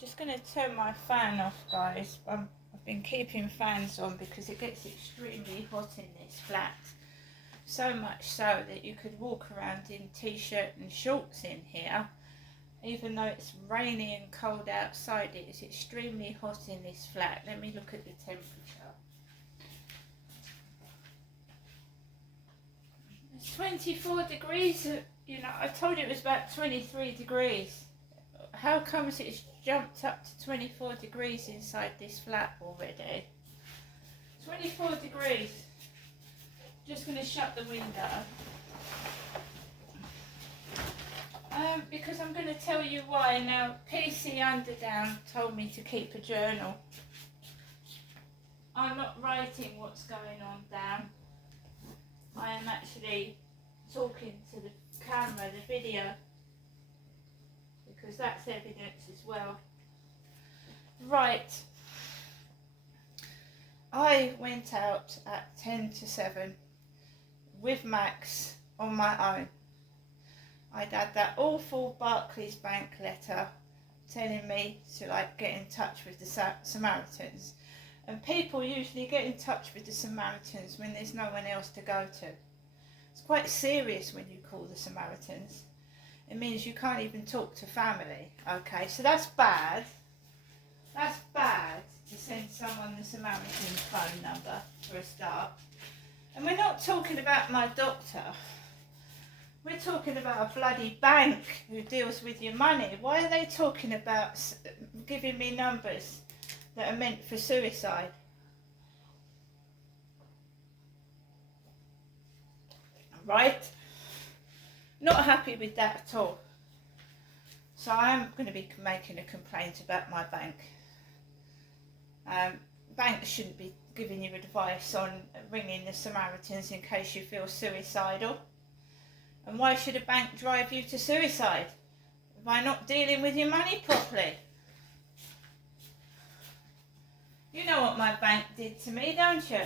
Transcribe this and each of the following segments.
Just going to turn my fan off, guys. I've been keeping fans on because it gets extremely hot in this flat. So much so that you could walk around in t-shirt and shorts in here. Even though it's rainy and cold outside, it is extremely hot in this flat. Let me look at the temperature. It's 24 degrees. You know, I told you it was about 23 degrees. How comes it's jumped up to 24 degrees inside this flat already? 24 degrees. Just going to shut the window. Because I'm going to tell you why. Now, PC Underdown told me to keep a journal. I'm not writing what's going on down. I am actually talking to the camera, the video, because that's evidence as well. Right. I went out at 10 to 7 with Max on my own. I'd had that awful Barclays Bank letter telling me to get in touch with the Samaritans. And people usually get in touch with the Samaritans when there's no one else to go to. It's quite serious when you call the Samaritans. It means you can't even talk to family. Okay, so that's bad. That's bad to send someone the Samaritan's phone number for a start. And we're not talking about my doctor. We're talking about a bloody bank who deals with your money. Why are they talking about giving me numbers that are meant for suicide? Right? Not happy with that at all. So I am going to be making a complaint about my bank. Banks shouldn't be giving you advice on ringing the Samaritans in case you feel suicidal. And why should a bank drive you to suicide? By not dealing with your money properly. You know what my bank did to me, don't you?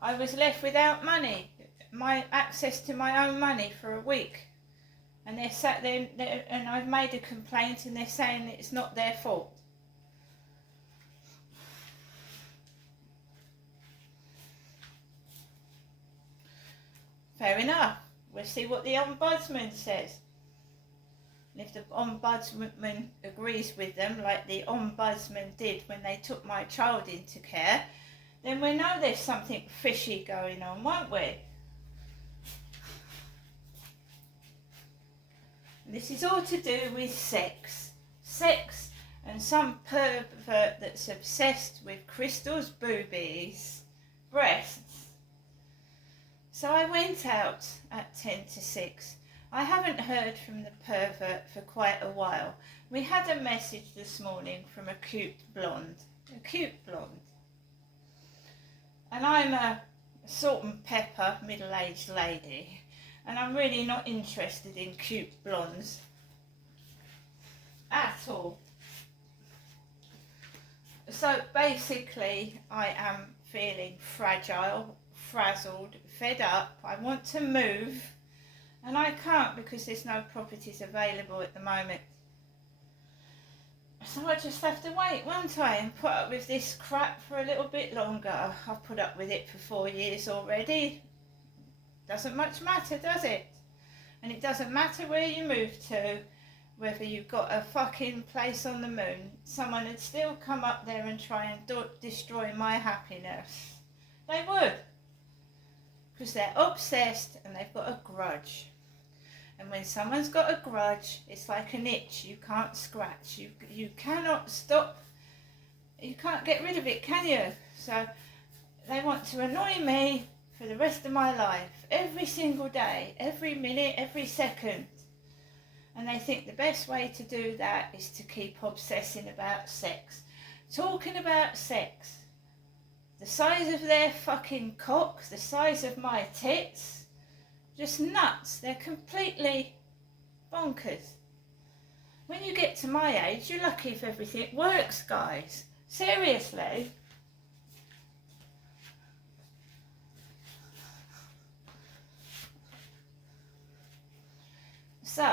I was left without money, my access to my own money for a week. And they're sat there, and I've made a complaint, and they're saying that it's not their fault. Fair enough. We'll see what the Ombudsman says. And if the Ombudsman agrees with them, like the Ombudsman did when they took my child into care, then we know there's something fishy going on, won't we? And this is all to do with sex. Sex and some pervert that's obsessed with Crystal's boobies, breasts. So I went out at 10 to 6. I haven't heard from the pervert for quite a while. We had a message this morning from a cute blonde. And I'm a salt and pepper middle-aged lady. And I'm really not interested in cute blondes. At all. So basically, I am feeling fragile, frazzled, fed up. I want to move, and I can't because there's no properties available at the moment. So I just have to wait, won't I, and put up with this crap for a little bit longer. I've put up with it for 4 years already. Doesn't much matter, does it? And it doesn't matter where you move to, whether you've got a fucking place on the moon. Someone would still come up there and try and destroy my happiness. They would. Because they're obsessed and they've got a grudge. And when someone's got a grudge, it's like an itch you can't scratch. You cannot stop. You can't get rid of it, can you? So they want to annoy me for the rest of my life. Every single day, every minute, every second. And they think the best way to do that is to keep obsessing about sex. Talking about sex. The size of their fucking cock, the size of my tits. Just nuts. They're completely bonkers. When you get to my age, you're lucky if everything works, guys. Seriously. So,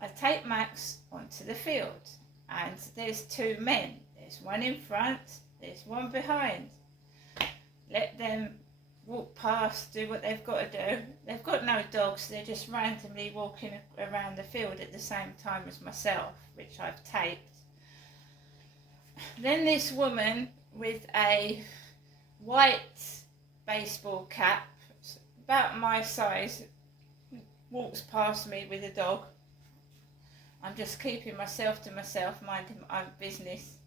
I take Max onto the field. and there's two men. There's one in front, there's one behind. Let them walk past, do what they've got to do. They've got no dogs, they're just randomly walking around the field at the same time as myself, which I've taped. Then this woman with a white baseball cap, about my size, walks past me with a dog. I'm just keeping myself to myself, minding my own business.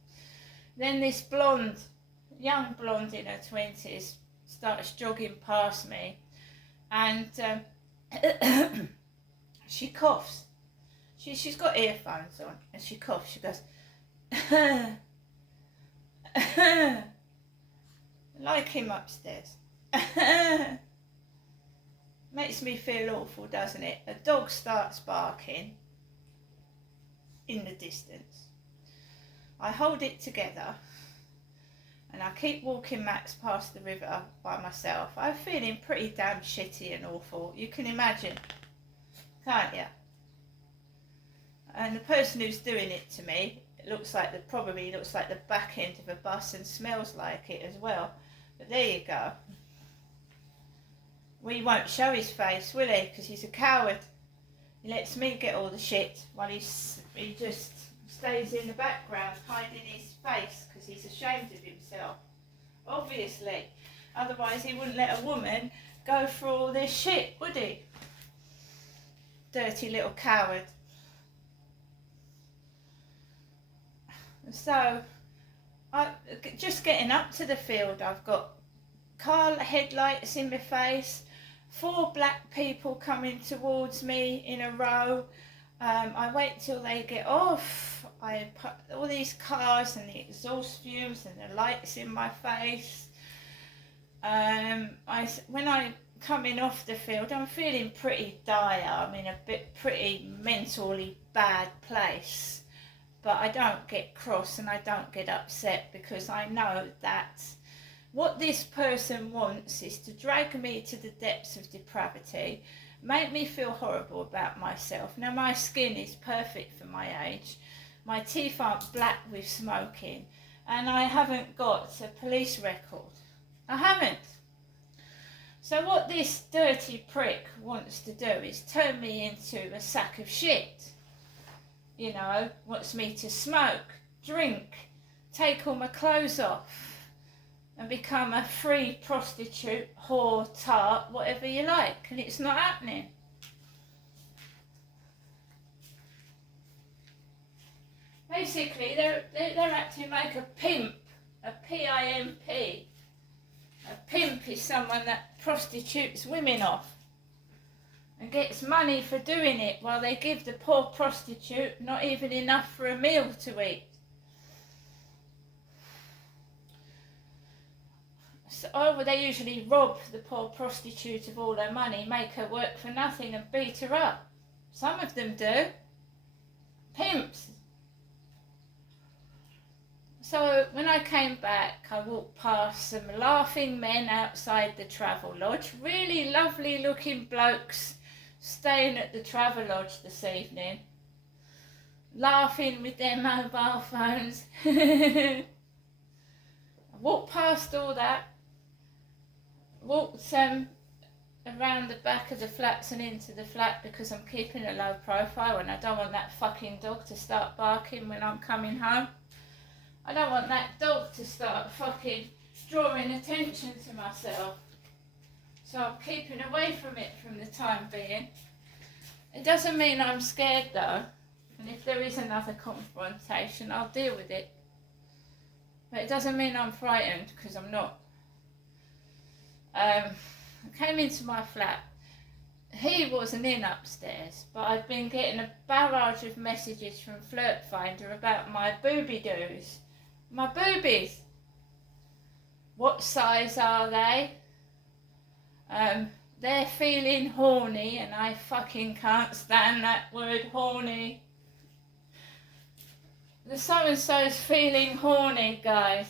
Then this blonde, young blonde in her 20s, starts jogging past me, and she coughs. She's got earphones on, and she coughs. She goes, like him upstairs. Makes me feel awful, doesn't it? A dog starts barking in the distance. I hold it together and I keep walking Max past the river by myself. I'm feeling pretty damn shitty and awful. You can imagine, can't you? And the person who's doing it to me, probably looks like the back end of a bus and smells like it as well. But there you go. Well, he won't show his face, will he? Because he's a coward. He lets me get all the shit while he just stays in the background hiding his face because he's ashamed of himself. Obviously. Otherwise he wouldn't let a woman go through all this shit, would he? Dirty little coward. So, just getting up to the field, I've got car headlights in my face, 4 black people coming towards me in a row. I wait till they get off. I put all these cars and the exhaust fumes and the lights in my face. When I'm coming off the field, I'm feeling pretty dire. I'm in a pretty mentally bad place. But I don't get cross and I don't get upset because I know that what this person wants is to drag me to the depths of depravity, make me feel horrible about myself. Now my skin is perfect for my age, my teeth aren't black with smoking, and I haven't got a police record. I haven't. So what this dirty prick wants to do is turn me into a sack of shit. You know, wants me to smoke, drink, take all my clothes off, and become a free prostitute, whore, tart, whatever you like, and it's not happening. Basically, they're acting like a pimp, a P-I-M-P. A pimp is someone that prostitutes women off and gets money for doing it while they give the poor prostitute not even enough for a meal to eat. So, they usually rob the poor prostitute of all her money, make her work for nothing and beat her up. Some of them do. Pimps. So when I came back, I walked past some laughing men outside the travel lodge. Really lovely looking blokes staying at the travel lodge this evening. Laughing with their mobile phones. I walked past all that. Walked around the back of the flats and into the flat because I'm keeping a low profile and I don't want that fucking dog to start barking when I'm coming home. I don't want that dog to start fucking drawing attention to myself. So I'm keeping away from it from the time being. It doesn't mean I'm scared though. And if there is another confrontation, I'll deal with it. But it doesn't mean I'm frightened, because I'm not. I came into my flat. He wasn't in upstairs, but I'd been getting a barrage of messages from Flirt Finder about my booby-doos. My boobies. What size are they? They're feeling horny, and I fucking can't stand that word horny. The so-and-so's feeling horny, guys.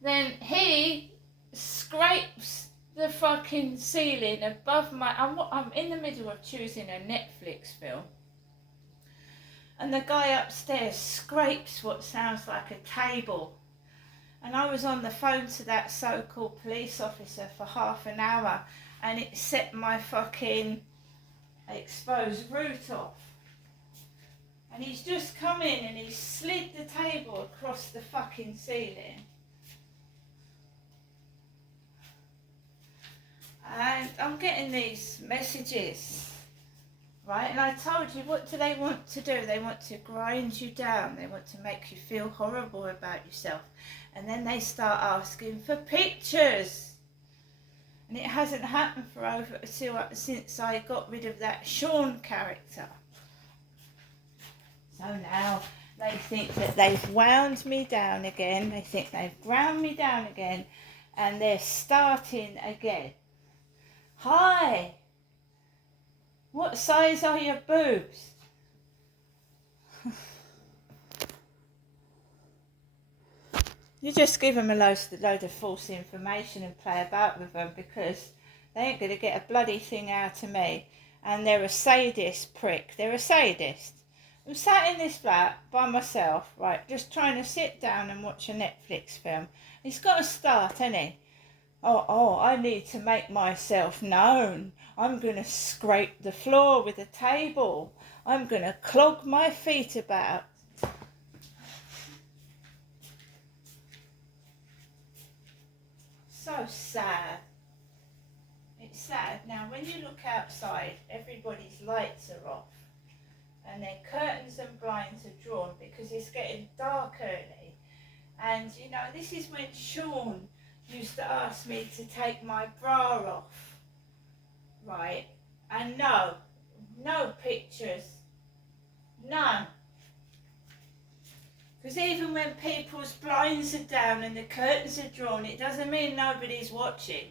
Then he scrapes the fucking ceiling above my... I'm in the middle of choosing a Netflix film. and the guy upstairs scrapes what sounds like a table. And I was on the phone to that so-called police officer for half an hour, and it set my fucking exposed root off. And he's just come in and he's slid the table across the fucking ceiling. And I'm getting these messages, right? And I told you, what do they want to do? They want to grind you down. They want to make you feel horrible about yourself. And then they start asking for pictures. And it hasn't happened for since I got rid of that Sean character. So now they think that they've wound me down again. They think they've ground me down again. And they're starting again. Hi, what size are your boobs? You just give them a load of false information and play about with them, because they ain't going to get a bloody thing out of me. And they're a sadist prick. They're a sadist. I'm sat in this flat by myself, right, just trying to sit down and watch a Netflix film. He's got to start, hasn't he? Oh, I need to make myself known. I'm going to scrape the floor with a table. I'm going to clog my feet about. So sad. It's sad. Now, when you look outside, everybody's lights are off. And their curtains and blinds are drawn because it's getting dark early. And, you know, this is when Sean used to ask me to take my bra off, right? And no pictures, none. Because even when people's blinds are down and the curtains are drawn, it doesn't mean nobody's watching.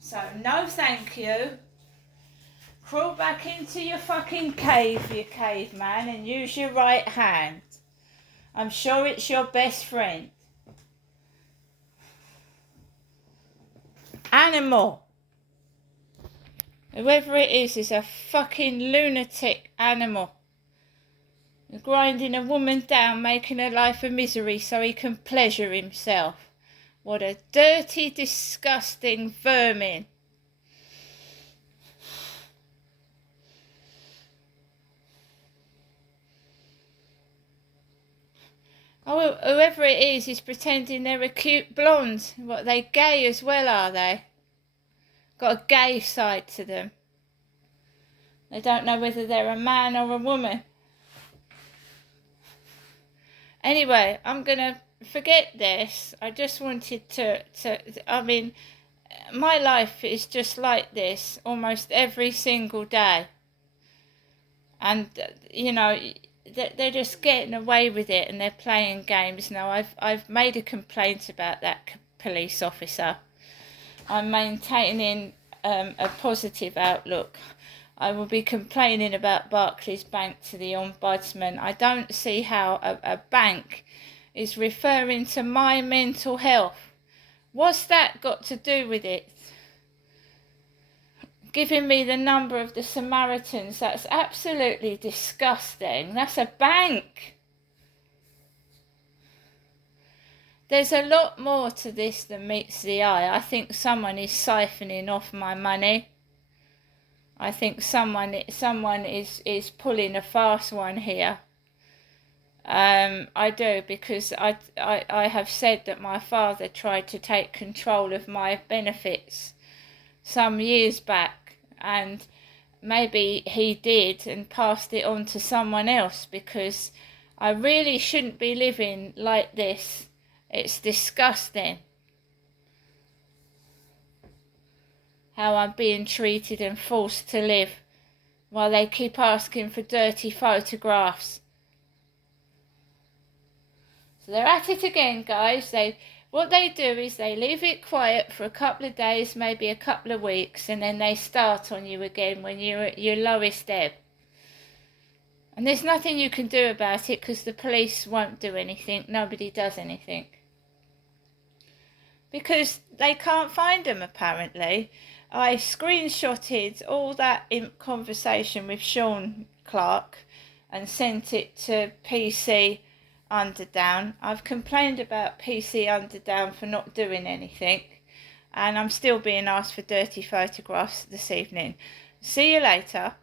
So no thank you. Crawl back into your fucking cave, you caveman, and use your right hand. I'm sure it's your best friend. Animal. Whoever it is a fucking lunatic animal. Grinding a woman down, making her life a misery so he can pleasure himself. What a dirty, disgusting vermin. Oh, whoever it is pretending they're a cute blonde. What, they gay as well, are they? Got a gay side to them. They don't know whether they're a man or a woman. Anyway, I'm going to forget this. I just wanted to, I mean, my life is just like this almost every single day. And, you know, they're just getting away with it and they're playing games. Now, I've made a complaint about that police officer. I'm maintaining a positive outlook. I will be complaining about Barclays Bank to the Ombudsman. I don't see how a bank is referring to my mental health. What's that got to do with it? Giving me the number of the Samaritans, that's absolutely disgusting. That's a bank. There's a lot more to this than meets the eye. I think someone is siphoning off my money. I think someone is pulling a fast one here. I do, because I have said that my father tried to take control of my benefits some years back, and maybe he did and passed it on to someone else, because I really shouldn't be living like this. It's disgusting how I'm being treated and forced to live while they keep asking for dirty photographs. So they're at it again, guys. What they do is they leave it quiet for a couple of days, maybe a couple of weeks, and then they start on you again when you're at your lowest ebb. And there's nothing you can do about it, because the police won't do anything. Nobody does anything. Because they can't find them, apparently. I screenshotted all that conversation with Sean Clark and sent it to PC Underdown. I've complained about PC Underdown for not doing anything, and I'm still being asked for dirty photographs this evening. See you later.